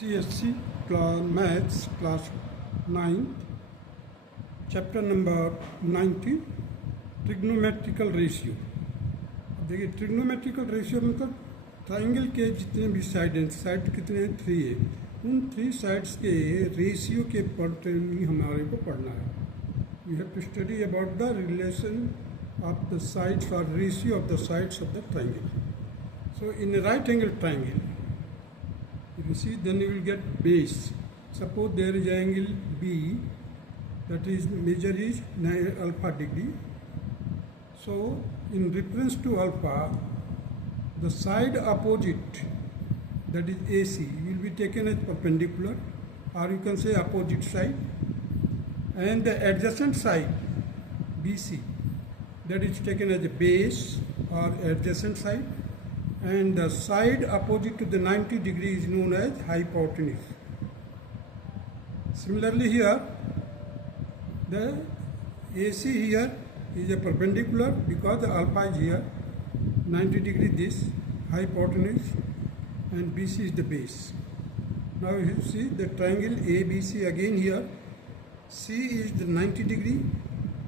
CSC Maths Class 9, Chapter number 90, Trigonometrical Ratio. अब देखिए trigonometrical ratio मतलब ट्राइंगल के जितने भी साइड कितने हैं, 3 है। उन 3 साइड्स के रेशियो के पर्टेनली हमारे को पढ़ना है। We have to study about the relation of the sides और ratio of the sides of the triangle. So in a right angle triangle, if you see, then you will get base. Suppose there is angle B, that is measure is alpha degree. So in reference to alpha, the side opposite, that is AC, will be taken as perpendicular, or you can say opposite side, and the adjacent side BC, that is taken as a base or adjacent side, and the side opposite to the 90 degree is known as hypotenuse. Similarly here, the AC here is a perpendicular because the alpha is here, 90 degree this, hypotenuse, and BC is the base. Now you see the triangle ABC again here, C is the 90 degree,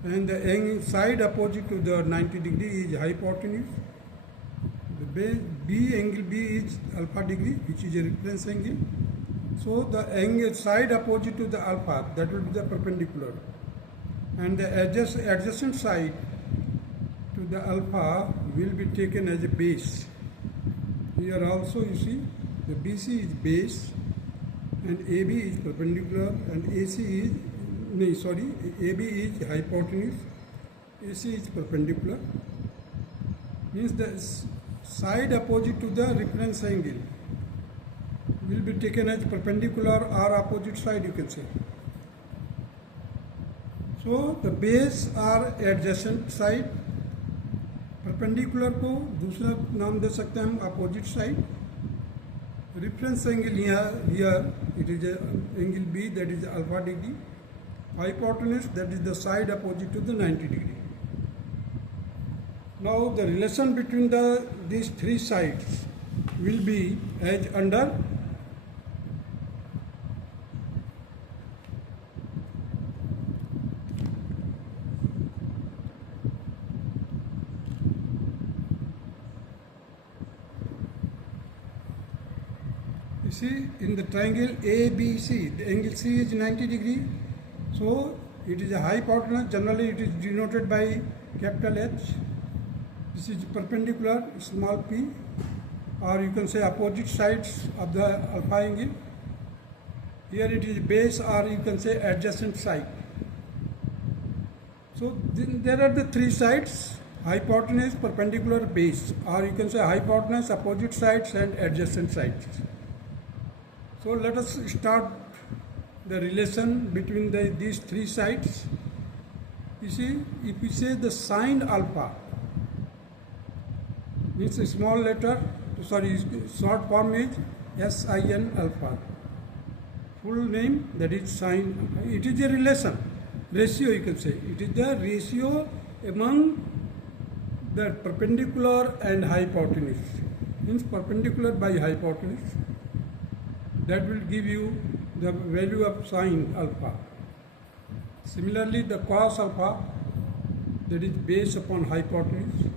and the angle side opposite to the 90 degree is hypotenuse. Angle B is alpha degree, which is a reference angle. So the angle side opposite to the alpha, that will be the perpendicular, and the adjacent side to the alpha will be taken as a base. Here also you see the BC is base, and AB is perpendicular, and AB is hypotenuse, AC is perpendicular. Means the side opposite to the reference angle will be taken as perpendicular or opposite side, you can say. So the base or adjacent side, perpendicular को दूसरा नाम दे सकते हैं हम opposite side. Reference angle here it is a angle B, that is alpha degree. Hypotenuse, that is the side opposite to the 90 degree. Now the relation between these 3 sides will be as under. You see, in the triangle ABC, the angle C is 90 degree, so it is a hypotenuse. Generally it is denoted by capital H. This is perpendicular, small p, or you can say opposite sides of the alpha angle. Here it is base, or you can say adjacent side. So there are the 3 sides: hypotenuse, perpendicular, base, or you can say hypotenuse, opposite sides, and adjacent sides. So let us start the relation between these 3 sides. You see, if we say the sine alpha, means a small letter, short form is sin alpha. Full name, that is sine. It is a ratio you can say. It is the ratio among the perpendicular and hypotenuse. Means perpendicular by hypotenuse. That will give you the value of sine alpha. Similarly, the cos alpha, that is base upon hypotenuse.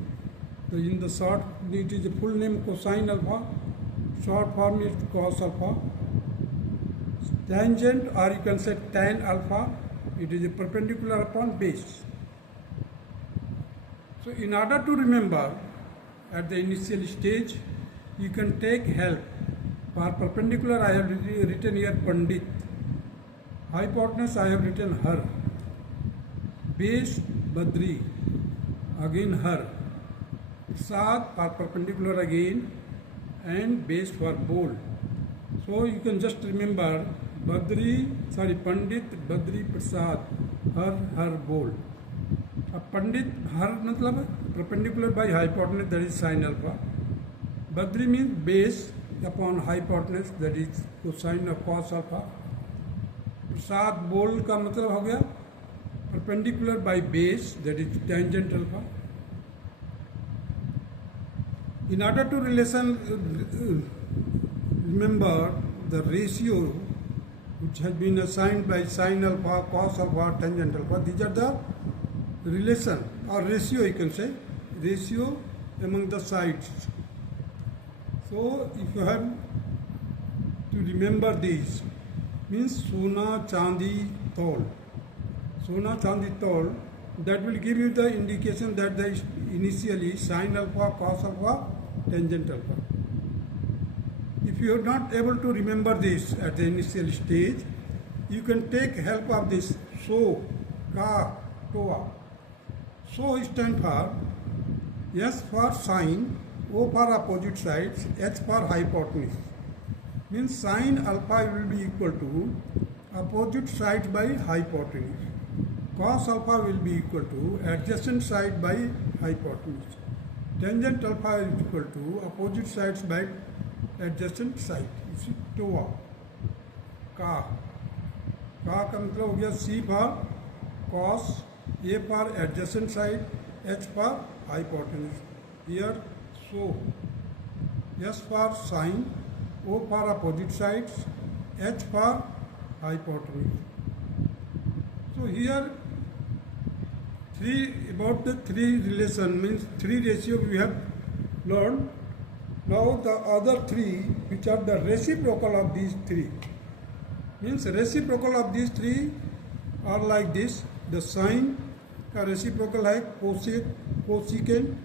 In the short, it is a full name cosine alpha. Short form is cos alpha. Tangent, or you can say tan alpha, it is a perpendicular upon base. So in order to remember at the initial stage, you can take help. For perpendicular I have written here Pandit. Hypotenuse I have written Har. Base Badri, again Har. Prasad for perpendicular again, and base for bold. So you can just remember Pandit, Badri, Prasad, Har, bold. Pandit, Har matlab perpendicular by hypotenuse, that is sine alpha. Badri means base upon hypotenuse, that is cosine of cos alpha. Prasad, bold का मतलब हो गया perpendicular by base, that is tangent alpha. In order to remember the ratio which has been assigned by sin alpha, cos alpha, tangent alpha. These are the relation or ratio, you can say, ratio among the sides. So if you have to remember these, means Sona Chandi Tol. Sona Chandi Tol, that will give you the indication that there is initially sin alpha, cos alpha, tangent alpha. If you are not able to remember this at the initial stage, you can take help of this so, ka, toa. So stand for S for sine, O for opposite sides, H for hypotenuse. Means sine alpha will be equal to opposite sides by hypotenuse. Cos alpha will be equal to adjacent side by hypotenuse. Tangent alpha is equal to opposite sides by adjacent side. इसी टोआ का मतलब हो गया C for cos, A for adjacent side, H for hypotenuse. Here so S for sine, O for opposite sides, H for hypotenuse. So here about the three relation, means three ratio we have learned. Now the other three, which are the reciprocal of these three, means reciprocal of these three are like this. The sine का reciprocal है cosecant,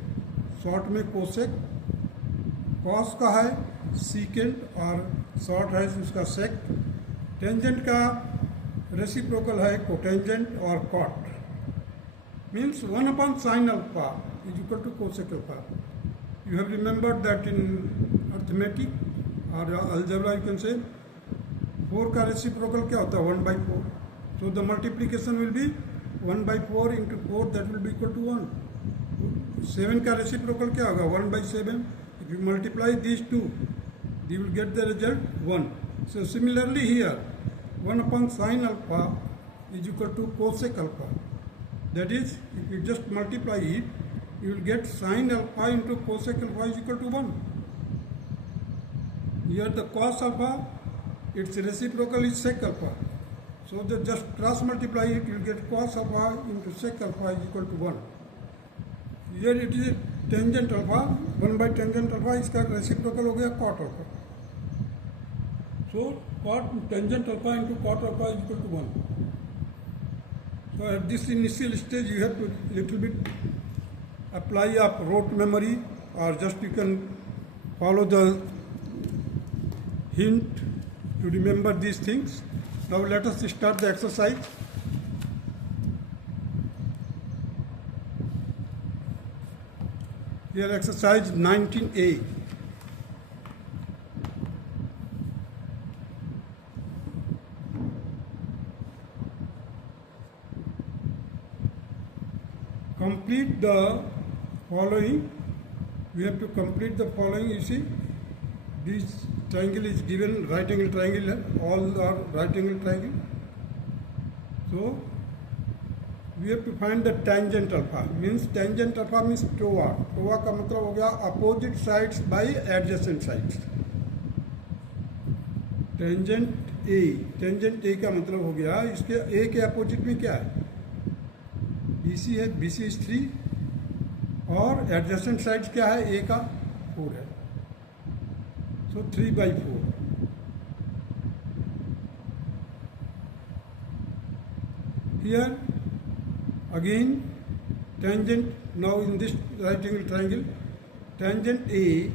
short में cosec. cos का है secant और short है उसका sec. tangent का reciprocal है cotangent और cot. Means 1 upon sin alpha is equal to cosec alpha. You have remembered that in arithmetic or algebra, you can say 4 का reciprocal क्या होता है 1 by 4. So the multiplication will be 1 by 4 into 4, that will be equal to 1. 7 का reciprocal क्या होगा 1 by 7. If you multiply these two, you will get the result 1. So similarly here 1 upon sin alpha is equal to cosec alpha. That is, if you just multiply it, you will get sin alpha into cosec alpha is equal to 1. Here the cos alpha, its reciprocal is sec alpha. So they just cross multiply it, you will get cos alpha into sec alpha is equal to 1. Here it is tangent alpha, 1 by tangent alpha, इसका reciprocal हो गया cot alpha. So cot tangent alpha into cot alpha is equal to 1. So at this initial stage you have to little bit apply a rote memory, or just you can follow the hint to remember these things. Now let us start the exercise. Here exercise 19A. Complete the following. We have to complete the following. You see, this triangle is given right angle triangle, all are right angle triangle. So we have to find the tangent alpha. Means tangent alpha means TOA. TOA का मतलब हो गया opposite sides by adjacent sides. Tangent A का मतलब हो गया इसके A के अपोजिट में क्या है BC है, BC is 3 और adjacent sides क्या है A का 4 है. So 3 by 4. Here again tangent, now in this right angle triangle, tangent A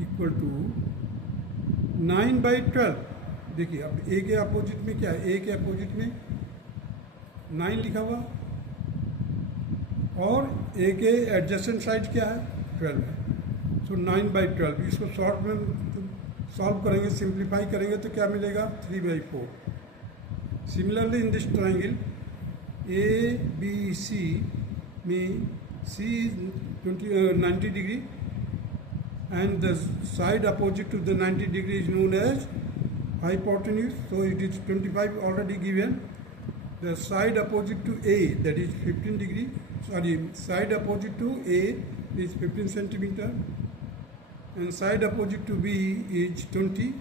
equal to 9 by 12. देखिए अब A के अपोजिट में क्या है, A के अपोजिट में 9 लिखा हुआ और A के एडजेसेंट साइड क्या है 12 है. सो 9 by 12. इसको शॉर्ट में सॉल्व करेंगे, सिंप्लीफाई करेंगे तो क्या मिलेगा 3 by 4. Similarly in this triangle ABC में C is 90 degree and the side opposite to the 90 degree is known as hypotenuse. So it is 25 already given. The side opposite to A, that is 15 degree, side opposite to A is 15 centimeter and side opposite to B is 20.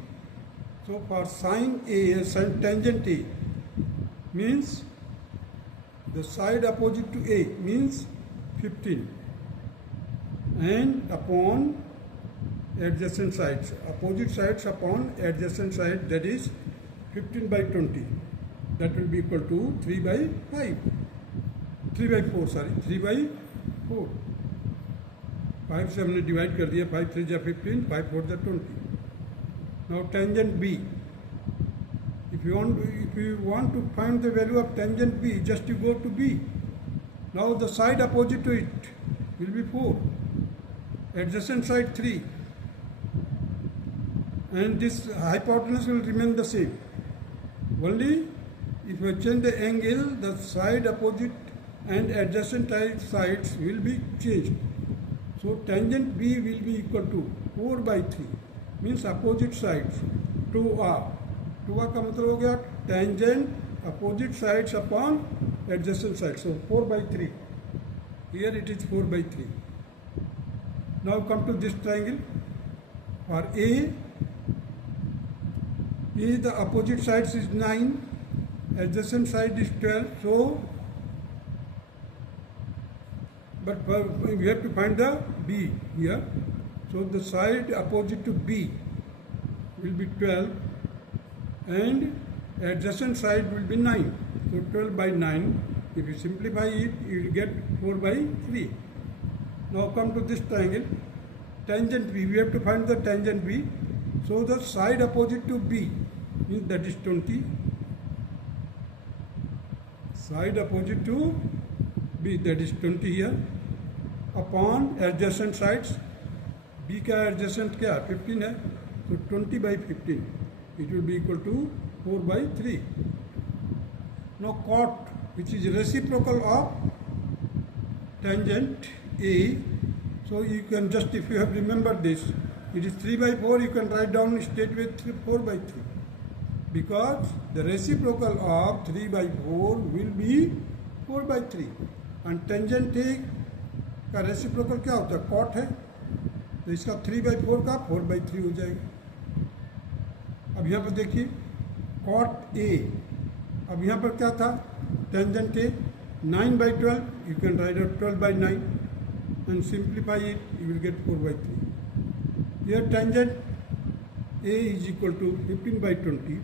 So for sine A, sine tangent A means the side opposite to A means 15 and upon adjacent sides, opposite sides upon adjacent side, that is 15 by 20, that will be equal to 3 by 5, 3 by 4, sorry, 3 by 4. 5 से हमने divide कर दिया, 5 3 जा 15, 5 4 जा 20. Now tangent B. If you want to find the value of tangent B, just you go to B. Now the side opposite to it will be 4, adjacent side 3, and this hypotenuse will remain the same. Only if you change the angle, the side opposite and adjacent sides will be changed. So tangent B will be equal to 4 by 3, means opposite sides 2R. 2R का मतलब हो गया tangent opposite sides upon adjacent sides. So 4 by 3. Here it is 4 by 3. Now come to this triangle. For A, the opposite sides is 9, adjacent side is 12. So, but we have to find the B here. So the side opposite to B will be 12 and adjacent side will be 9. So 12 by 9. If you simplify it, you will get 4 by 3. Now come to this triangle. Tangent B, we have to find the tangent B. So the side opposite to B means that is 20. Side opposite to B, that is 20 here. Upon adjacent sides, B का adjacent क्या 15 है, so 20 by 15, it will be equal to 4 by 3. Now cot, which is reciprocal of tangent A, so you can just, if you have remembered this, it is 3 by 4, you can write down straight with 4 by 3, because the reciprocal of 3 by 4 will be 4 by 3, and tangent A का reciprocal क्या होता है, cot है, तो इसका 3 by 4 का 4 by 3 हो जाएगा. अब यहाँ पर देखिए कॉट ए, अब यहाँ पर क्या था, tangent A 9 by 12, you can write out 12 by 9 and simplify it, you will get 4 by 3. Here tangent A is equal to 15 by 20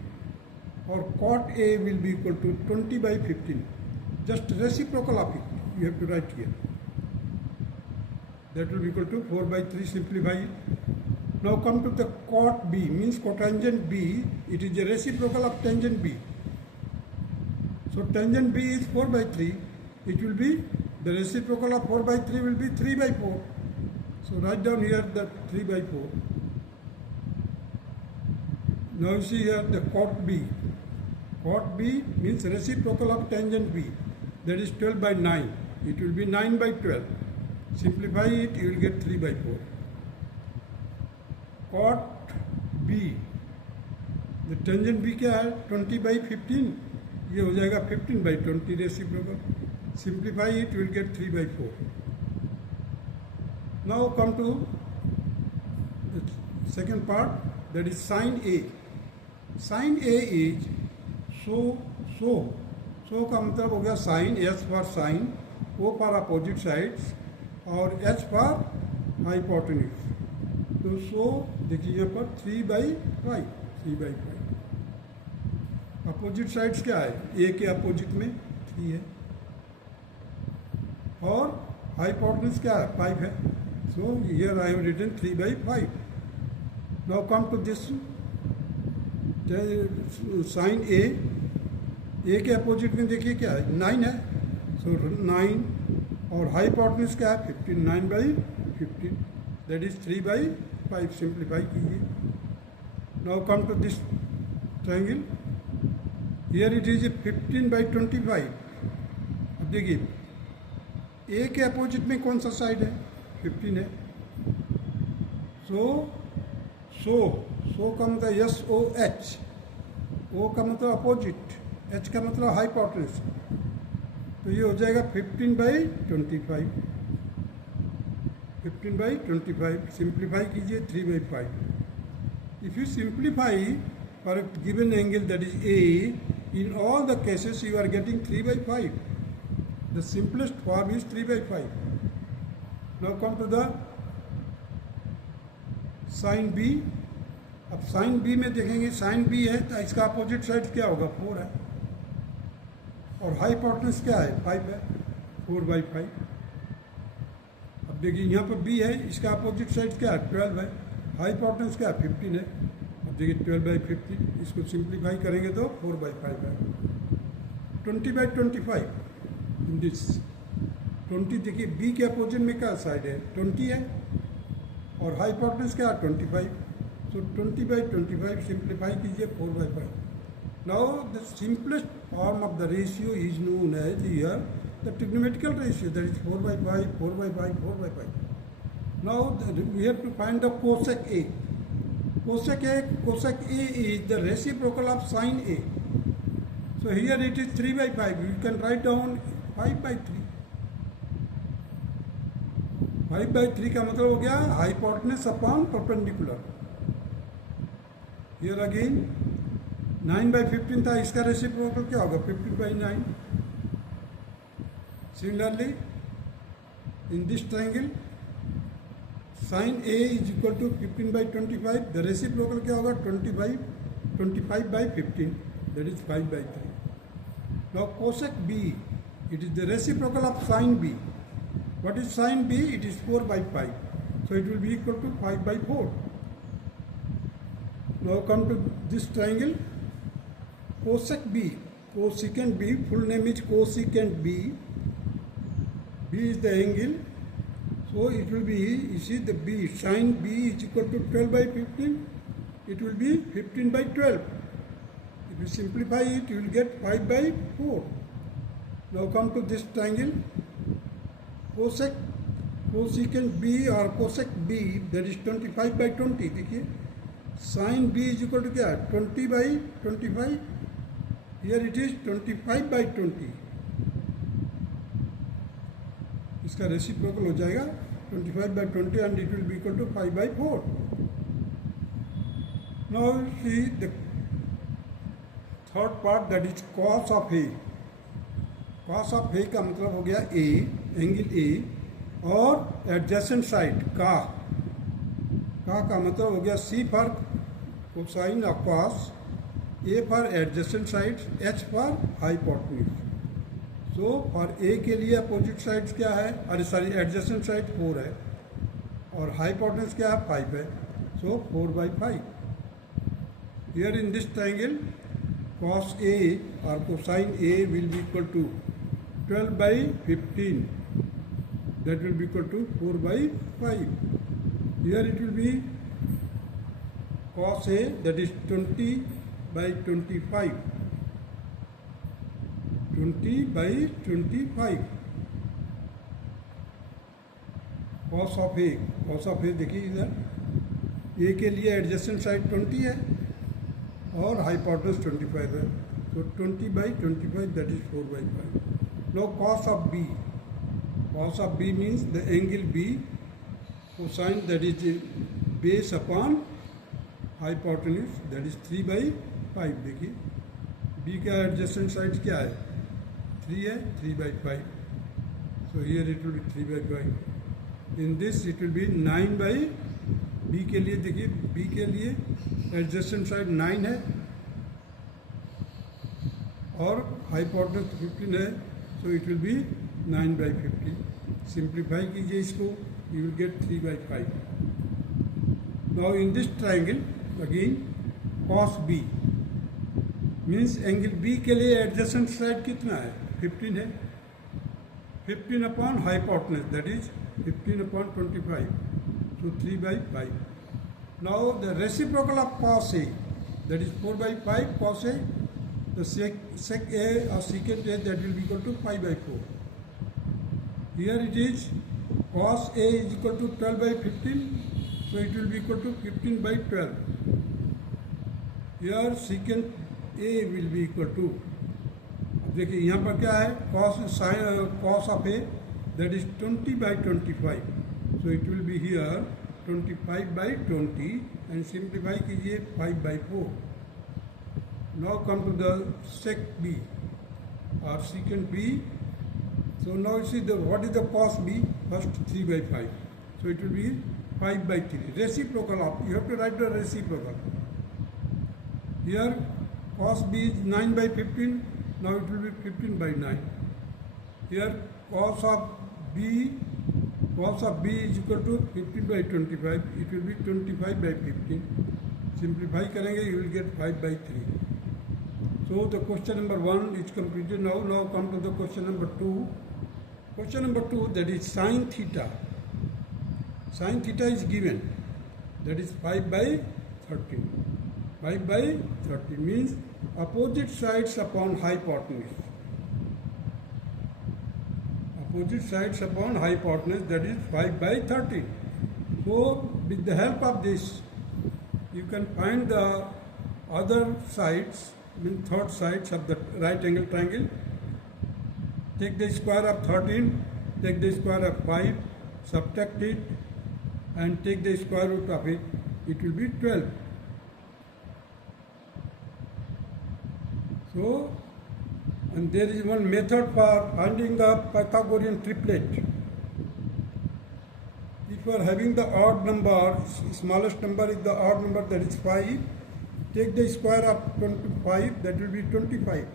और cot A will be equal to 20 by 15. Just reciprocal of it you have to write here. That will be equal to 4 by 3, simplify it. Now come to the cot B, means cotangent B, it is a reciprocal of tangent B. So tangent B is 4 by 3, it will be, the reciprocal of 4 by 3 will be 3 by 4. So write down here that 3 by 4. Now you see here the cot B. Cot B means reciprocal of tangent B, that is 12 by 9, it will be 9 by 12. Simplify it, you will get 3 by 4. Cot B, the tangent B क्या है, 20 by 15, ये हो जाएगा 15 by 20 reciprocal. Simplify it, you will get 3 by 4. Now come to the second part, that is sine A. Sine A is so का मतलब हो गया sign, S for sine, O for opposite sides और H पर hypotenuse. तो सो देखिए यहाँ पर 3 by 5. अपोजिट साइड्स क्या है, ए के अपोजिट में 3 है और हाइपोटेन्यूज क्या है 5 है. So here I have written 3 by 5. Now come to this sine A के अपोजिट में देखिए क्या है 9 है. सो 9 और हाइपोटेन्यूज क्या है 15, 9 by 15, that is 3 by 5. Simplify कीजिए. Now come to this triangle, here it is 15 by 25. अब देखिए ए के अपोजिट में कौन सा साइड है, 15 है. सो का मतलब SOH, ओ का मतलब अपोजिट, एच का मतलब हाइपोटेन्यूज, तो ये हो जाएगा 15 by 25. 15 by 25 सिंप्लीफाई कीजिए 3 by 5. If you simplify for a given angle that is A, in all the cases you are getting 3 by 5. The simplest form is 3 by 5. Now come to the sine B. अब sine B में देखेंगे, sine B है तो इसका opposite side क्या होगा, 4 है, और हाइपोटेन्यूज क्या है, 5 है, 4 by 5. अब देखिए यहाँ पर बी है, इसका अपोजिट साइड क्या है, 12 है, हाइपोटेन्यूज क्या है, 15 है. अब देखिए 12 by 15, इसको सिंप्लीफाई करेंगे तो 4 by 5 है. 20 by 25 इन दिस 20, देखिए बी के अपोजिट में क्या साइड है, 20 है, और हाइपोटेन्यूज क्या है, 25. सो 20 by 25 सिंप्लीफाई कीजिए 4 by 5. Now the simplest form of the ratio is known as here the trigonometrical ratio, that is 4 by 5, 4 by 5, 4 by 5. Now we have to find the cosec A. Cosec A is the reciprocal of sin A. So here it is 3 by 5. You can write down 5 by 3. 5 by 3 का मतलब हो गया hypotenuse upon perpendicular. Here again 9 by 15 था, इसका reciprocal क्या होगा, 15 by 9. Similarly in this triangle sin A is equal to 15 by 25. The reciprocal क्या होगा, 25 by 15, that is 5 by 3. Now cosec B, it is the reciprocal of sin B. What is sin B? It is 4 by 5. So it will be equal to 5 by 4. Now come to this triangle cosec B. Cosecant B, full name is cosecant B. B is the angle. So it will be, you see the B, sin B is equal to 12 by 15. It will be 15 by 12. If you simplify it, you will get 5 by 4. Now come to this triangle. Cosecant B or cosec B, that is 25 by 20. देखिए sin B is equal to क्या है, 20 by 25. Here it is 25 by 20. इसका reciprocal हो जाएगा 25 by 20 and it will be equal to 5 by 4. Now see the third part, that is cos of A. Cos of A का मतलब हो गया A, angle A, और एडजेसेंट साइड का मतलब हो गया C for cosine of cos, A for adjacent side, H for hypotenuse. So for a के लिए अपोजिट साइड्स क्या है, अरे सॉरी एडजेसेंट साइड 4 है, और हाइपोटेन्यूज क्या है, 5 है. सो 4 by 5. Here in this triangle cos A और cosine A will be equal to 12 by 15. That will be equal to 4 by 5. Here it will be cos A, that is 20 by 25. 20 by 25. cos of A देखिए इधर A के लिए adjacent side 20 है और hypotenuse 25 है. तो 20 by 25, that is 4 by 5. Now cos of B. Cos of B means the angle B, cosine that is base upon hypotenuse, that is 3 by 5. देखिए B का एडजेसेंट साइड क्या है, 3 है, 3 by 5. So here it will be 3 by 5. In this it will be 9 by, B के लिए देखिए, B के लिए एडजेसेंट साइड 9 है और हाइपोटेन्यूज 15 है. So it will be 9 by 15. Simplify कीजिए इसको, you will get 3 by 5. Now in this triangle again cos B means angle B के लिए एडजेसेंट साइड कितना है, 15 है. 15 upon hypotenuse, that is 15 upon 25. So 3 by 5. Now the reciprocal of cos A, that is 4 by 5 cos A. The sec A or secant A, that will be equal to 5 by 4. Here it is cos A is equal to 12 by 15. So it will be equal to 15 by 12. Here secant A will be equal to, देखिए यहाँ पर क्या है, cos of A, that is 20 by 25. So it will be here 25 by 20 and simplify कीजिए 5 by 4. Now come to the sec B or secant B. So now you see what is the cos B? First 3 by 5. So it will be 5 by 3. Reciprocal, you have to write the reciprocal. Here cos B is 9 by 15. Now it will be 15 by 9. Here cos of B is equal to 15 by 25. It will be 25 by 15. Simplify करेंगे, you will get 5 by 3. So the question number 1 is completed now. Now come to the question number 2. Question number 2, that is sin theta. Sin theta is given. That is 5 by 13. 5 by 13 means opposite sides upon hypotenuse. Opposite sides upon hypotenuse, that is 5 by 13. So with the help of this, you can find the other sides, means third sides of the right angle triangle. Take the square of 13, take the square of 5, subtract it and take the square root of it. It will be 12. So, and there is one method for finding the Pythagorean triplet. If you are having the odd number, smallest number is the odd number, that is 5. Take the square of 25, that will be 25.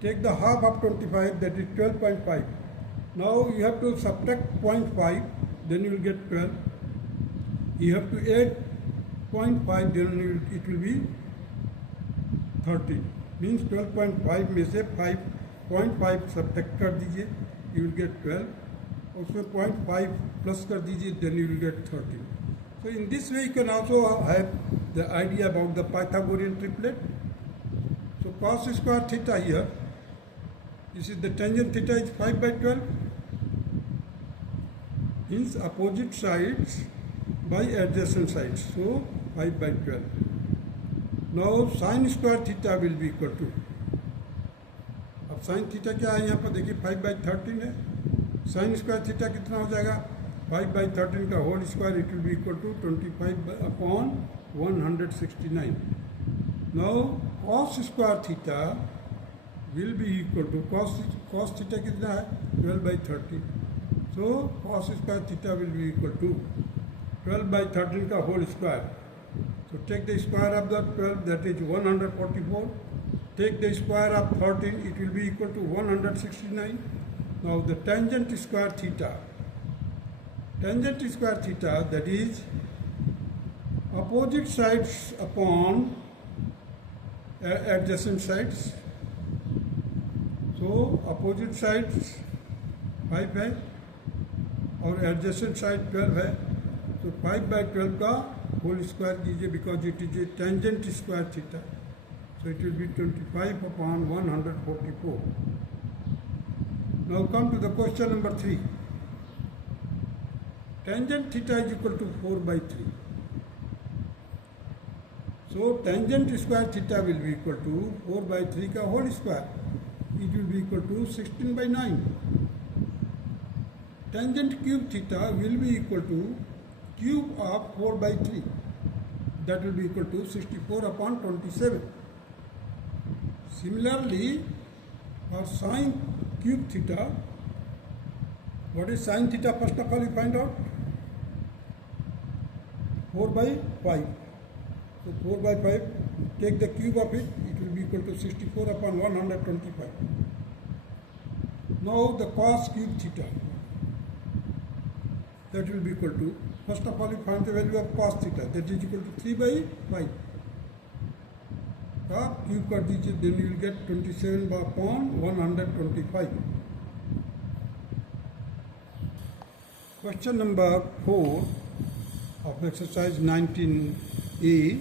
Take the half of 25, that is 12.5. Now you have to subtract 0.5, then you will get 12. You have to add 0.5, then it will be 30. Means 12.5 में से 5.5 subtract कर दीजिए, you will get 12. Also 0.5 plus कर दीजिए, then you will get 13. So in this way you can also have the idea about the Pythagorean triplet. So cos square theta here, you see the tangent theta is 5 by 12. Means opposite sides by adjacent sides. So 5 by 12. Now sin square theta will be equal to, अब sin theta क्या है यहाँ पर देखिए 5 by 13 है. sin square theta कितना हो जाएगा? 5 by 13 का whole square, it will be equal to 25 upon 169. Now cos square theta will be equal to cos theta कितना है? 12 by 13. So cos square theta will be equal to 12 by 13 का whole square. So take the square of the 12, that is 144. Take the square of 13, it will be equal to 169. Now the tangent square theta. Tangent square theta, that is opposite sides upon adjacent sides. So opposite sides 5 है और adjacent side 12 है. So 5 by 12 का whole square कीजिए, because it is a tangent square theta. So it will be 25 upon 144. Now come to the question number 3. Tangent theta is equal to 4 by 3. So tangent square theta will be equal to 4 by 3 का whole square. It will be equal to 16 by 9. Tangent cube theta will be equal to cube of 4 by 3. That will be equal to 64 upon 27. Similarly, for sin cube theta, what is sin theta? First of all, you find out 4 by 5. So 4 by 5, take the cube of it, it will be equal to 64 upon 125. Now the cos cube theta, that will be equal to, first of all you find the value of cos theta, that is equal to 3 by 5. का cube कर दीजिए, then you will get 27 upon 125. Question number 4 of exercise 19A.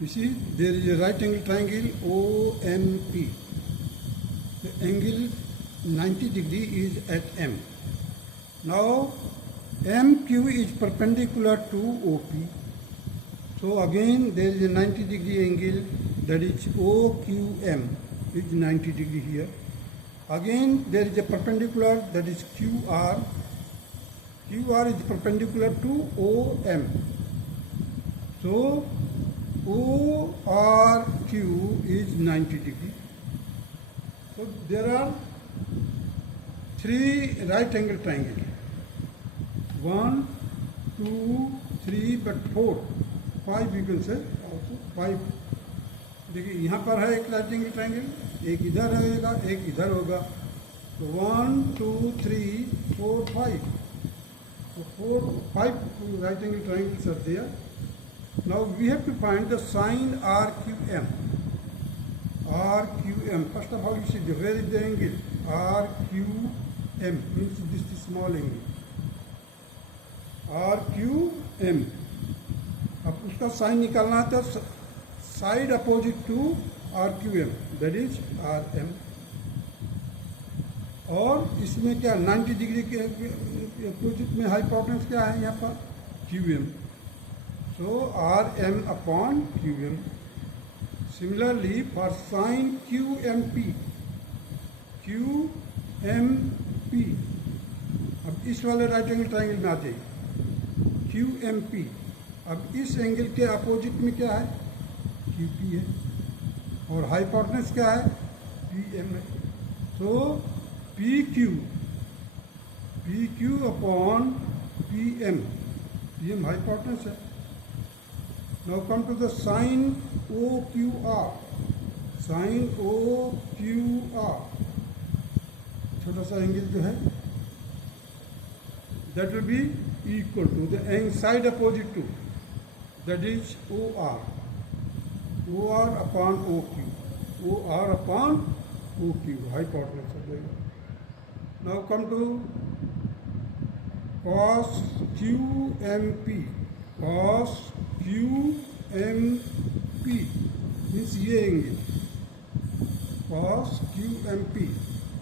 You see, there is a right angle triangle OMP. The angle 90 degree is at M. Now MQ is perpendicular to OP. So again there is a 90 degree angle, that is OQM is 90 degree here. Again there is a perpendicular, that is QR. QR is perpendicular to OM. So ORQ is 90 degree. So there are 3 right angle triangle. 1, 2, 3, but 4, 5 you can say also 5. देखिए यहाँ पर है एक right angle triangle, एक इधर रहेगा, एक इधर होगा. तो 1, 2, 3, 4, 5. So 5 right angle triangles are there. Now we have to find the sine RQM. RQM. First of all, you see where is the angle? RQM means this is small angle. RQM. अब उसका sign निकालना है तो side opposite to RQM, that is RM. और इसमें क्या 90 degree के opposite में हाइपोटेन्यूज क्या है यहाँ पर? QM. So RM upon QM. Similarly for sine QMP. QMP. अब इस वाले राइट एंगल ट्राइंगल में आ जाइए. QMP. अब इस एंगल के अपोजिट में क्या है? QP है. और हाइपोटेन्यूज क्या है? PM है. तो PQ upon PM. PM hypotenuse है. Now come to the sine OQR. Sine OQR. छोटा सा एंगल जो है, that will be equal to the side opposite to, that is OR. OR upon OQ. OR upon OQ. Hypotenuse हो जाएगा. Now come to cos QMP. Cos QMP means ये angle. Cos QMP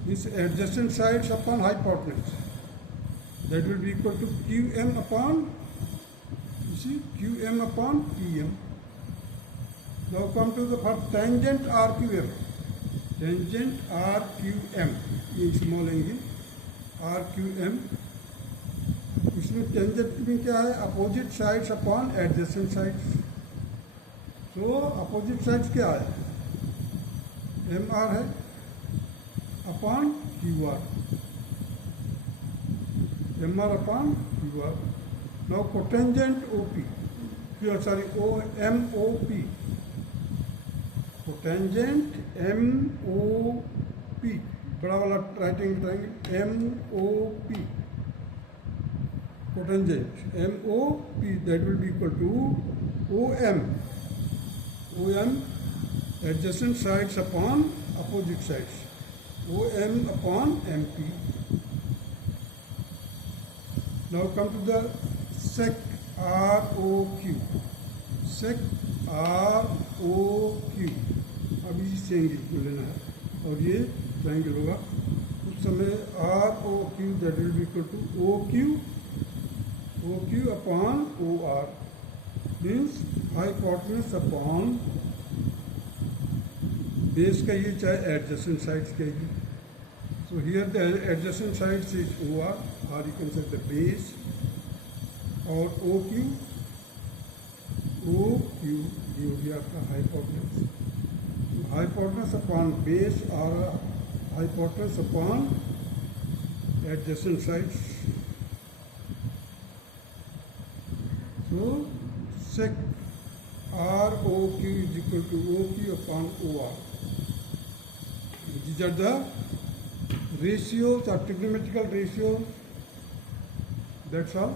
means adjacent sides upon hypotenuse. That will be equal to QM upon, you see, QM upon PM. Now come to the first tangent RQM. Tangent RQM, ये small angle RQM. इसमें tangent में क्या है? Opposite sides upon adjacent sides. तो opposite sides क्या है? MR है upon QR. MR upon QR. Now cotangent OP. MOP. Cotangent MOP. बड़ा वाला right angle triangle MOP. Cotangent MOP, that will be equal to OM. OM adjacent sides upon opposite sides. OM upon MP. Now come to the sec ROQ. Sec ROQ. अब इस angle को लेना है और ये triangle होगा. उस समय ROQ, that will be equal to OQ upon OR means hypotenuse upon base का ये चाहे adjacent sides कहेगी. So here the adjacent sides is OR, or you can say the base, और OQ ये हो गया आपका hypotenuse. Hypotenuse upon base or hypotenuse upon adjacent sides. So sec ROQ is equal to OQ upon OR. These are the ratios or trigonometrical ratios. That's all.